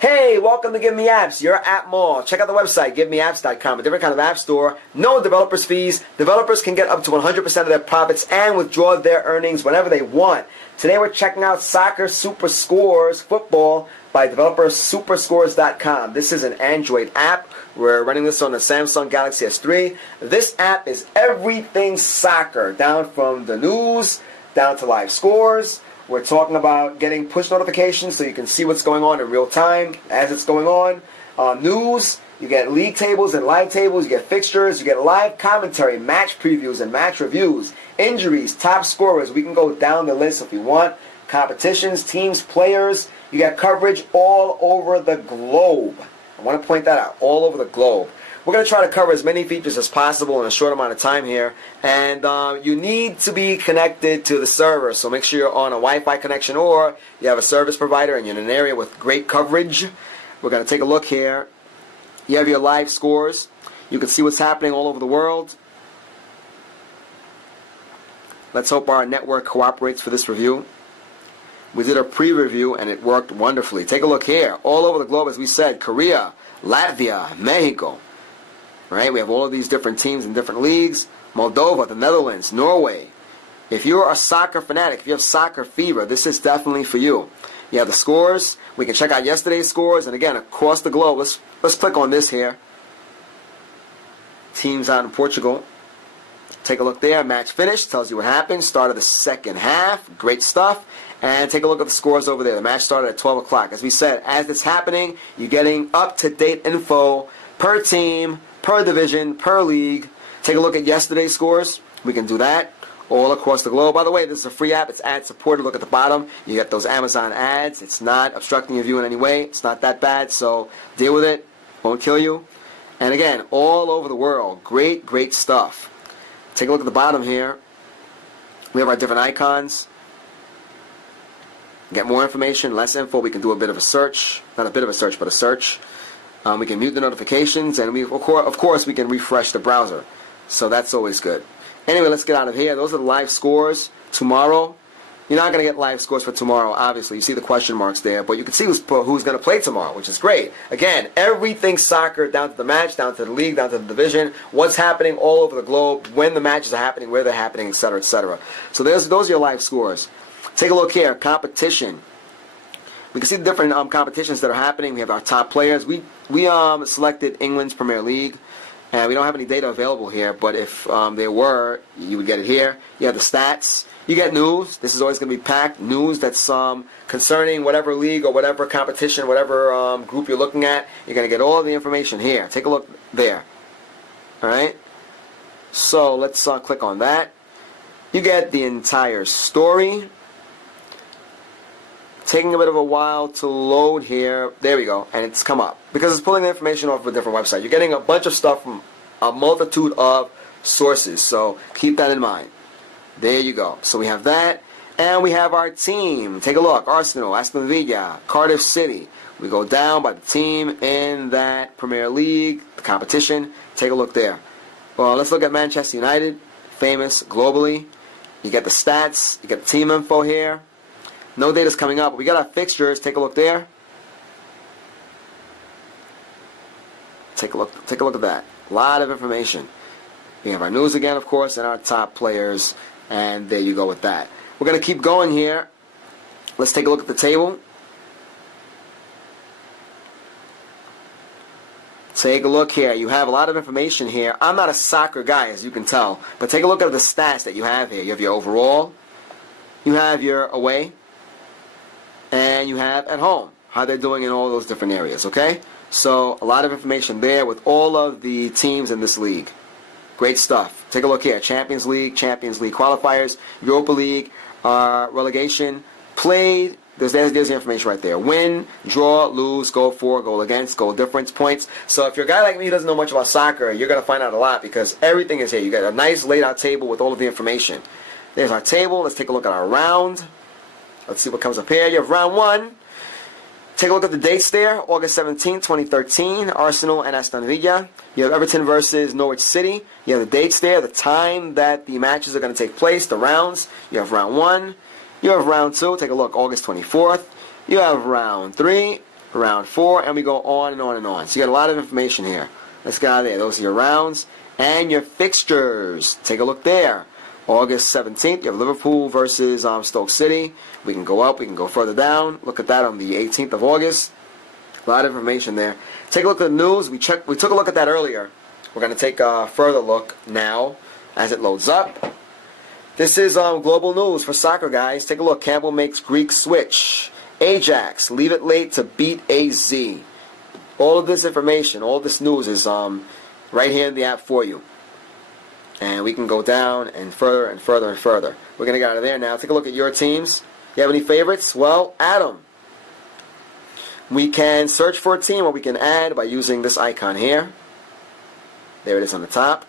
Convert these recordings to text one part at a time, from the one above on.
Hey, welcome to GiveMeApps, your app mall. Check out the website, GiveMeApps.com, a different kind of app store. No developers fees. Developers can get up to 100% of their profits and withdraw their earnings whenever they want. Today we're checking out Soccer Super Scores Football by developersuperscores.com. This is an Android app. We're running this on the Samsung Galaxy S3. This app is everything soccer, down from the news, down to live scores. We're talking about getting push notifications so you can see what's going on in real time as it's going on. News, you get league tables and live tables, you get fixtures, you get live commentary, match previews and match reviews, injuries, top scorers. We can go down the list if you want. Competitions, teams, players. You get coverage all over the globe. I want to point that out, all over the globe. We're going to try to cover as many features as possible in a short amount of time here. And you need to be connected to the server. So make sure you're on a Wi-Fi connection or you have a service provider and you're in an area with great coverage. We're going to take a look here. You have your live scores. You can see what's happening all over the world. Let's hope our network cooperates for this review. We did a pre-review and it worked wonderfully. Take a look here. All over the globe, as we said, Korea, Latvia, Mexico. Right? We have all of these different teams in different leagues. Moldova, the Netherlands, Norway. If you're a soccer fanatic, if you have soccer fever, this is definitely for you. You have the scores. We can check out yesterday's scores. And again, across the globe, let's click on this here. Teams out in Portugal. Take a look there. Match finished. Tells you what happened. Start of the second half. Great stuff. And take a look at the scores over there. The match started at 12 o'clock. As we said, as it's happening, you're getting up-to-date info per team, per division, per league. Take a look at yesterday's scores. We can do that all across the globe. By the way, this is a free app. It's ad supported. Look at the bottom. You get those Amazon ads. It's not obstructing your view in any way. It's not that bad, so deal with it. Won't kill you. And again, all over the world. Great, great stuff. Take a look at the bottom here. We have our different icons. Get more information, less info. We can do a bit of a search. Not a bit of a search, but a search. We can mute the notifications, and of course we can refresh the browser. So that's always good. Anyway, let's get out of here. Those are the live scores. Tomorrow, you're not going to get live scores for tomorrow, obviously. You see the question marks there, but you can see who's going to play tomorrow, which is great. Again, everything soccer, down to the match, down to the league, down to the division, what's happening all over the globe, when the matches are happening, where they're happening, etc., etc. So those are your live scores. Take a look here, competition. We can see the different competitions that are happening. We have our top players. We selected England's Premier League, and we don't have any data available here, but if there were, you would get it here. You have the stats. You get news. This is always going to be packed. News that's concerning whatever league or whatever competition, whatever group you're looking at. You're going to get all of the information here. Take a look there. All right? So let's click on that. You get the entire story. Taking a bit of a while to load here. There we go. And it's come up. Because it's pulling the information off of a different website. You're getting a bunch of stuff from a multitude of sources. So keep that in mind. There you go. So we have that. And we have our team. Take a look. Arsenal, Aston Villa, Cardiff City. We go down by the team in that Premier League, the competition. Take a look there. Well, let's look at Manchester United. Famous globally. You get the stats. You get the team info here. No data's coming up. We got our fixtures. Take a look there. Take a look at that. A lot of information. We have our news again, of course, and our top players. And there you go with that. We're going to keep going here. Let's take a look at the table. Take a look here. You have a lot of information here. I'm not a soccer guy, as you can tell. But take a look at the stats that you have here. You have your overall. You have your away. And you have at home, how they're doing in all those different areas, okay? So a lot of information there with all of the teams in this league. Great stuff. Take a look here. Champions League qualifiers, Europa League, relegation, played. There's the information right there. Win, draw, lose, goal for, goal against, goal difference, points. So if you're a guy like me who doesn't know much about soccer, you're going to find out a lot because everything is here. You got a nice laid out table with all of the information. There's our table. Let's take a look at our round. Let's see what comes up here. You have round 1. Take a look at the dates there. August 17, 2013. Arsenal and Aston Villa. You have Everton versus Norwich City. You have the dates there, the time that the matches are going to take place, the rounds. You have round 1. You have round 2. Take a look. August 24th. You have round 3. round 4, and we go on and on and on. So you got a lot of information here. Let's get out of there. Those are your rounds and your fixtures. Take a look there. August 17th, you have Liverpool versus Stoke City. We can go up, we can go further down. Look at that on the 18th of August. A lot of information there. Take a look at the news. We took a look at that earlier. We're going to take a further look now as it loads up. This is global news for soccer, guys. Take a look. Campbell makes Greek switch. Ajax, leave it late to beat AZ. All of this information, all this news is right here in the app for you. And we can go down and further and further and further. We're going to get out of there now. Take a look at your teams. You have any favorites? Well, add them. We can search for a team, or we can add by using this icon here. There it is on the top.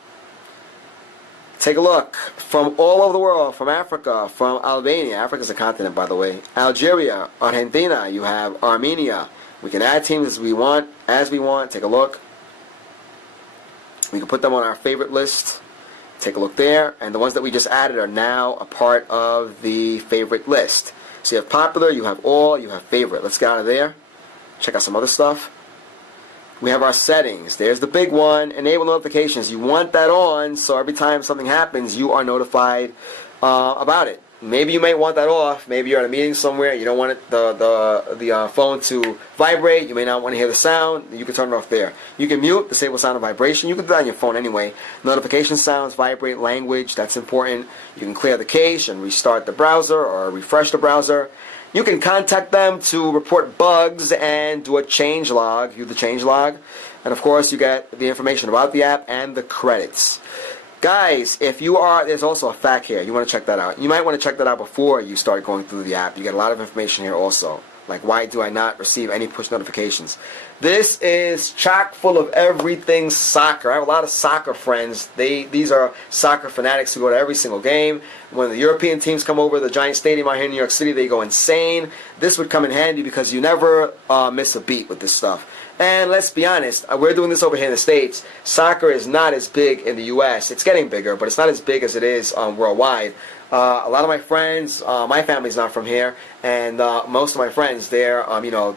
Take a look. From all over the world, from Africa, from Albania. Africa's a continent, by the way. Algeria, Argentina. You have Armenia. We can add teams as we want. Take a look. We can put them on our favorite list. Take a look there, and the ones that we just added are now a part of the favorite list. So you have popular, you have all, you have favorite. Let's get out of there. Check out some other stuff. We have our settings. There's the big one, enable notifications. You want that on, so every time something happens, you are notified about it. Maybe you might want that off. Maybe you're at a meeting somewhere. You don't want it, the phone to vibrate. You may not want to hear the sound. You can turn it off there. You can mute, disable sound and vibration. You can do that on your phone anyway. Notification sounds, vibrate, language. That's important. You can clear the cache and restart the browser or refresh the browser. You can contact them to report bugs and do a change log. View the change log. And of course, you get the information about the app and the credits. Guys, if you are, there's also a fact here. You want to check that out. You might want to check that out before you start going through the app. You get a lot of information here also. Like, why do I not receive any push notifications? This is chock full of everything soccer. I have a lot of soccer friends. These are soccer fanatics who go to every single game. When the European teams come over the Giant Stadium out here in New York City, they go insane. This would come in handy because you never miss a beat with this stuff. And let's be honest, we're doing this over here in the States. Soccer is not as big in the U.S. It's getting bigger, but it's not as big as it is worldwide. A lot of my friends, my family's not from here, and most of my friends, they're,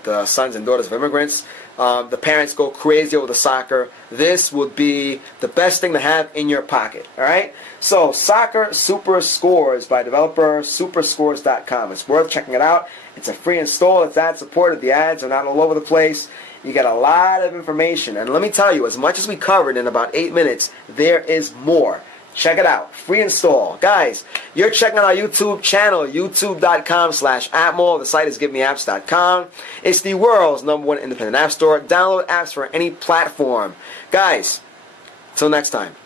the sons and daughters of immigrants. The parents go crazy over the soccer. This would be the best thing to have in your pocket, all right? So, Soccer Super Scores by developer superscores.com. It's worth checking it out. It's a free install. It's ad-supported. The ads are not all over the place. You get a lot of information. And let me tell you, as much as we covered in about 8 minutes, there is more. Check it out. Free install. Guys, you're checking out our YouTube channel, youtube.com/appmall. The site is GiveMeApps.com. It's the world's #1 independent app store. Download apps for any platform. Guys, till next time.